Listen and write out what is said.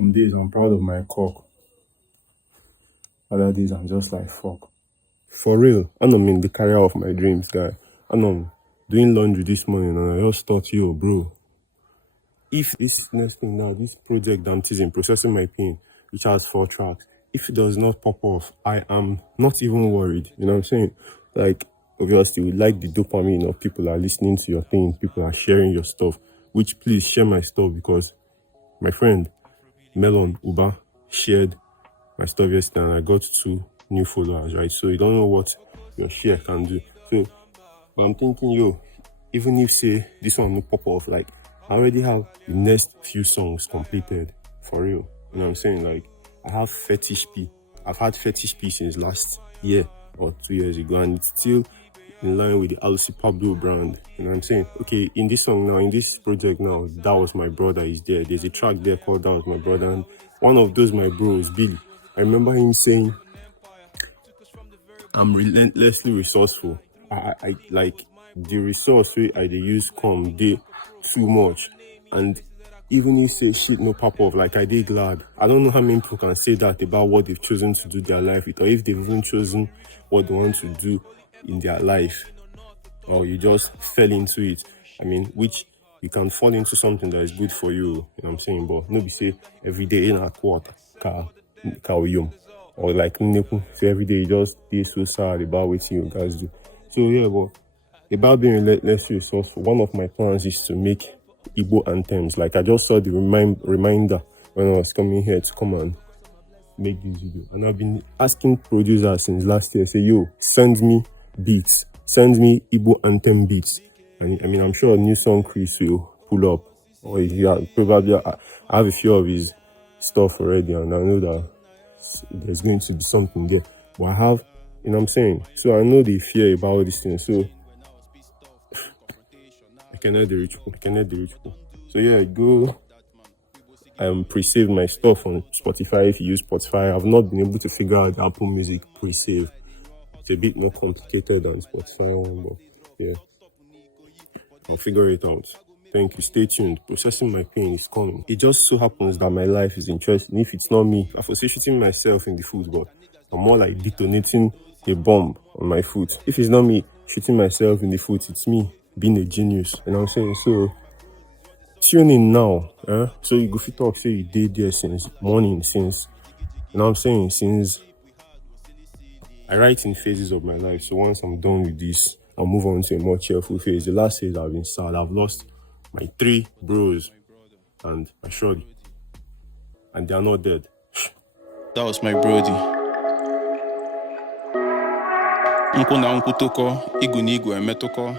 Some days I'm proud of my cock. Other days I'm just like, fuck. For real, I'm in the career of my dreams, guy. I'm doing laundry this morning and I just thought, yo, bro, if this next thing now, this project that I'm teasing, Processing My Pain, which has 4 tracks, if it does not pop off, I am not even worried. You know what I'm saying? Like, obviously, we like the dopamine of people are listening to your thing, people are sharing your stuff, which please share my stuff because my friend, Melon Uba, shared my stuff yesterday and I got 2 new followers, right? So you don't know what your share can do. So, but I'm thinking, yo, even if say this one will pop off, like I already have the next few songs completed for real. You know what I'm saying? Like I have Fetish P. I've had Fetish P since last year or 2 years ago, and it's still in line with the Alice Pablo brand. You know what I'm saying? Okay, in this song now, in this project now, That Was My Brother is there. There's a track there called That Was My Brother, and one of those my bros, Billy, I remember him saying, I'm relentlessly resourceful. I like the resource I they use come they too much. And even if say shit no pop off, like I did glad. I don't know how many people can say that about what they've chosen to do their life with, or if they've even chosen what they want to do in their life. Or you just fell into it. I mean, which you can fall into something that is good for you, you know what I'm saying? But nobody say every day in a quarter or like so every day you just be so sad about what you guys do. So yeah, but about being relentlessly resourceful, one of my plans is to make Igbo anthems. Like I just saw the reminder when I was coming here to come and make this video, and I've been asking producers since last year, say, yo, send me beats, send me Igbo anthem beats. And I mean, I'm sure a new song Chris will pull up, or probably I have a few of his stuff already, and I know that there's going to be something there. But I have, you know what I'm saying? So I know the fear about all these things. So I cannot the rich people. So yeah, go pre-save my stuff on Spotify. If you use Spotify, I've not been able to figure out the Apple Music pre-save. It's a bit more complicated than Spotify, but yeah, I'll figure it out. Thank you. Stay tuned. Processing My Pain is coming. It just so happens that my life is interesting. If it's not me, I foresee shooting myself in the foot, but I'm more like detonating a bomb on my foot. If it's not me shooting myself in the foot, it's me being a genius. You know what I'm saying? So tune in now. So you go fit talk, say you did there since morning, since, you know what I'm saying, since I write in phases of my life. So once I'm done with this, I'll move on to a more cheerful phase. The last phase I've been sad. I've lost my 3 bros and my shorty, and they are not dead. That was my brody. Uncle na uncle toko, igu ni igu emetoko.